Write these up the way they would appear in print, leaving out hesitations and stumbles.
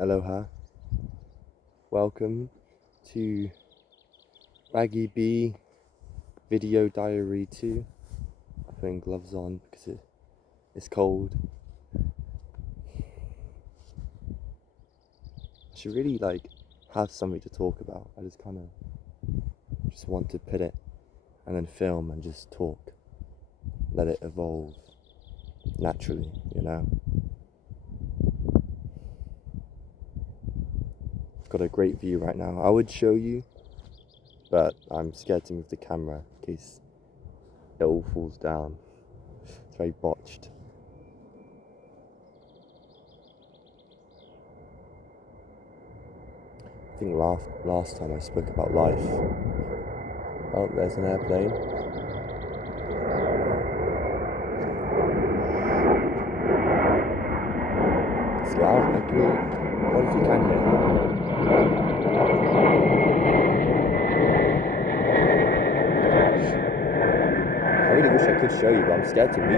Aloha. Welcome to Baggy B Video Diary 2. I'm putting gloves on because it's cold. I should really have something to talk about. I just want to put it and then film and just talk. Let it evolve naturally, I've got a great view right now. I would show you, but I'm scared to move the camera in case it all falls down. It's very botched. I think last time I spoke about life. Oh, there's an airplane. It's loud. What if you can hear that? Gosh. I really wish I could show you, but I'm scared to move you.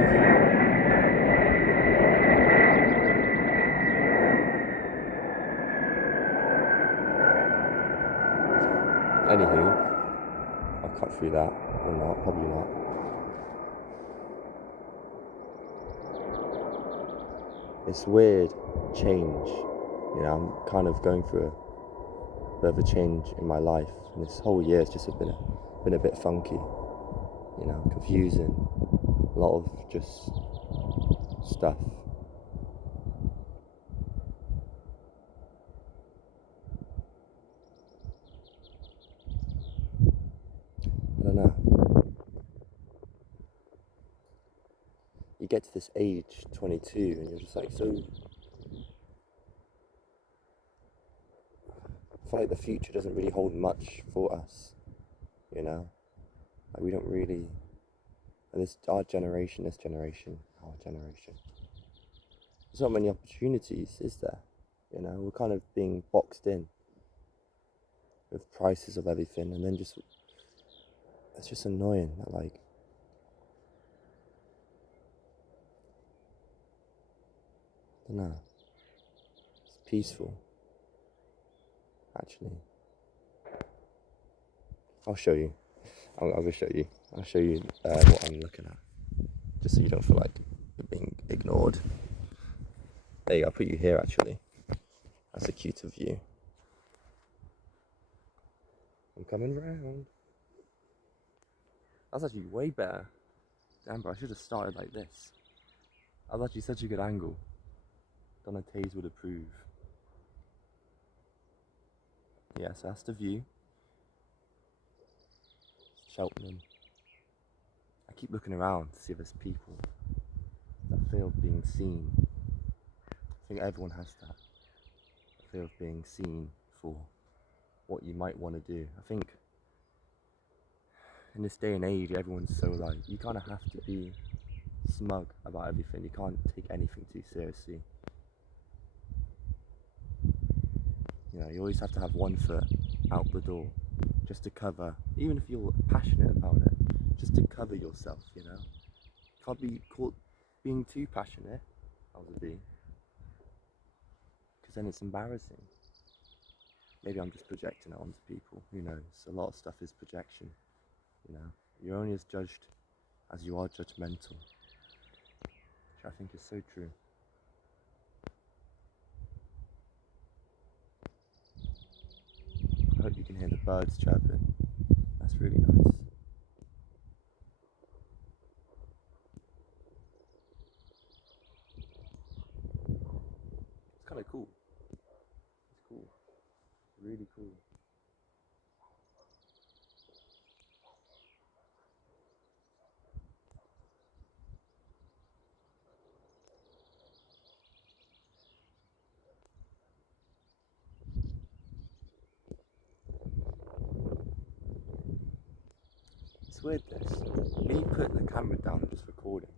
Anywho, I'll cut through that. Or not, probably not. It's weird change. I'm kind of going through a bit of a change in my life. And this whole year has just been a bit funky. Confusing. A lot of just stuff. I don't know. You get to this age, 22, and you're just so. I feel like the future doesn't really hold much for us, we don't really. Our generation, there's not many opportunities, is there? We're kind of being boxed in with prices of everything, and then it's just annoying that I don't know. It's peaceful, actually. I'll show you. I'll show you. I'll show you what I'm looking at, just so you don't feel like you're being ignored. There you go. I'll put you here, actually. That's a cuter view. I'm coming round. That's actually way better. Damn, bro, I should have started like this. That was actually such a good angle. Donna Taze would approve. Yeah, so that's the view. Cheltenham. I keep looking around to see if there's people that feel being seen. I think everyone has that. Fear of being seen for what you might want to do. I think in this day and age, everyone's so you kind of have to be smug about everything. You can't take anything too seriously. You always have to have one foot out the door, just to cover, even if you're passionate about it, just to cover yourself, Can't be caught being too passionate, as a bee, because then it's embarrassing. Maybe I'm just projecting it onto people, who knows? A lot of stuff is projection, You're only as judged as you are judgmental, which I think is so true. I hope you can hear the birds chirping. That's really nice. It's kind of cool. It's cool. Really cool. It's weird this. Me putting the camera down and just recording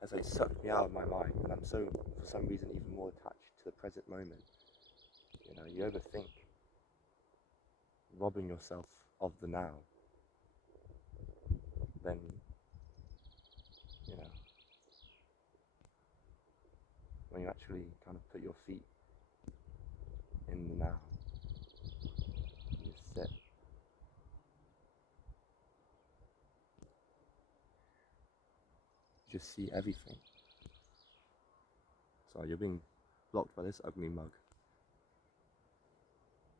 has sucked me out of my mind, and I'm so, for some reason, even more attached to the present moment. You overthink robbing yourself of the now. Then, when you actually kind of put your feet just see everything. Sorry, you're being blocked by this ugly mug.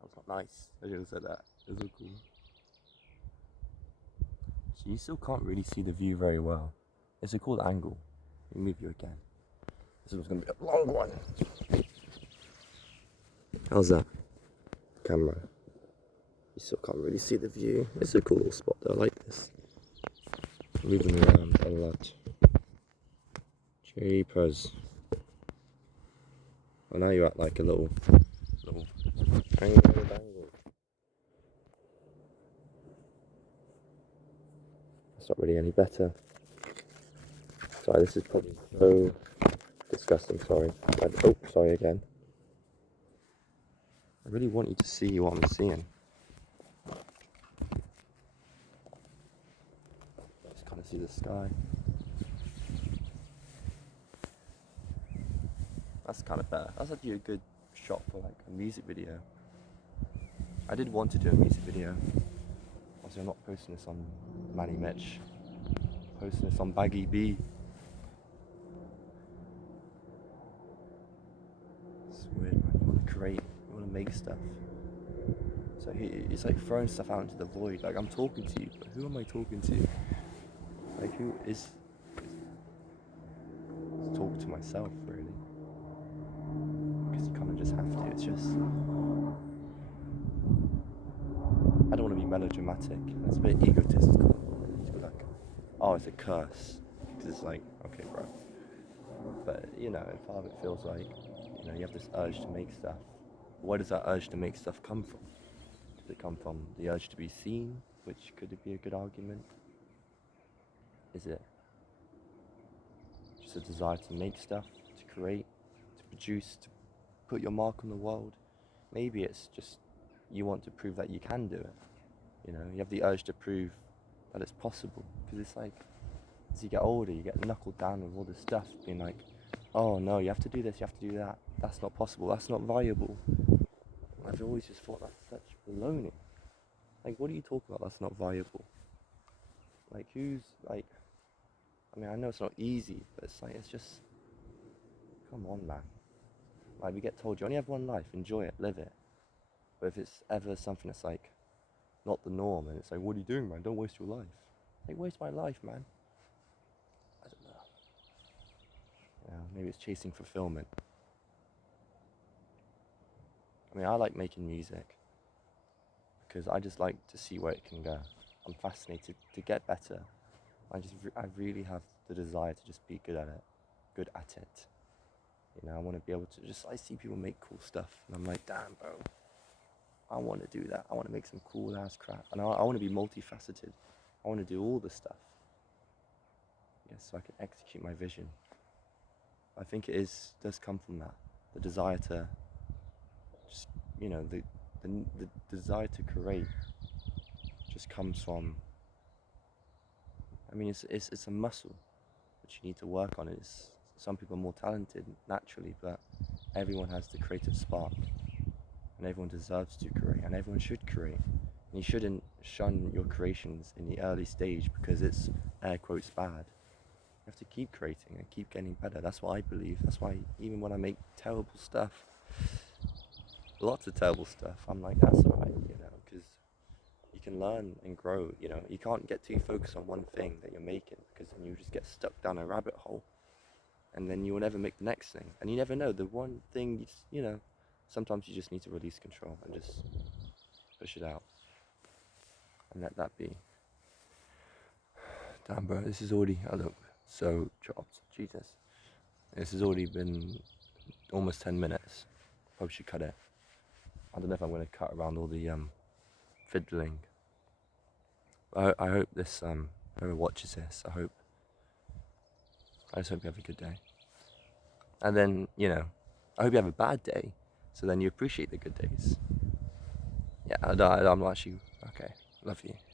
That's not nice. I should have said that. It's so cool. So you still can't really see the view very well. It's a cool angle. Let me move you again. This was going to be a long one. How's that? Camera. You still can't really see the view. It's a cool little spot though. I like this. Moving around a lot. Jeepers. Oh, now you're at like a little angle. It's not really any better. Sorry, this is probably so disgusting. Sorry. Oh, sorry again. I really want you to see what I'm seeing. Just kind of see the sky. That's kind of better. That's actually a good shot for like a music video. I did want to do a music video. Obviously, I'm not posting this on Manny Mitch. I'm posting this on Baggy B. It's weird, man. You want to create, you want to make stuff. So it's like throwing stuff out into the void. Like, I'm talking to you, but who am I talking to? Like, who is... talk to myself, really. Because you kind of just have to. It's just... I don't want to be melodramatic. That's a bit egotistical. To be like, oh, it's a curse. Because it's like, okay, bro. But, you know, part of it feels like, you know, you have this urge to make stuff. Where does that urge to make stuff come from? Does it come from the urge to be seen, which could be a good argument? Is it just a desire to make stuff, to create, to produce, to put your mark on the world? Maybe it's just you want to prove that you can do it. You know, you have the urge to prove that it's possible. Because it's like, as you get older, you get knuckled down with all this stuff, being like, oh no, you have to do this, you have to do that. That's not possible, that's not viable. I've always just thought that's such baloney. Like, what are you talking about? That's not viable. Like, who's like? I mean, I know it's not easy, but it's like, it's just, come on, man. Like, we get told you only have one life, enjoy it, live it. But if it's ever something that's like not the norm, and it's like, what are you doing, man? Don't waste your life. Like, waste my life, man. I don't know. Yeah, maybe it's chasing fulfillment. I mean, I like making music because I just like to see where it can go. I'm fascinated to get better. I really have the desire to just be good at it. You know, I want to be able to just, I see people make cool stuff and I'm like, damn, bro, I want to do that. I want to make some cool ass crap. And I want to be multifaceted. I want to do all the stuff. Yes, so I can execute my vision. I think it does come from that. The desire to just, you know, the desire to create just comes from, I mean, it's a muscle which you need to work on. Some people are more talented naturally, but everyone has the creative spark, and everyone deserves to create, and everyone should create. And you shouldn't shun your creations in the early stage because it's air quotes bad. You have to keep creating and keep getting better. That's what I believe. That's why even when I make terrible stuff, lots of terrible stuff, I'm like, that's alright, you know, because you can learn and grow. You know, you can't get too focused on one thing that you're making, because then you just get stuck down a rabbit hole, and then you will never make the next thing. And you never know, the one thing, you know, sometimes you just need to release control and just push it out and let that be. Damn, bro, this is already, I look so chopped. Jesus, this has already been almost 10 minutes. Probably should cut it. I don't know if I'm going to cut around all the fiddling. I hope this, whoever watches this, I just hope you have a good day. And then, you know, I hope you have a bad day, so then you appreciate the good days. Yeah, I'm actually, okay, love you.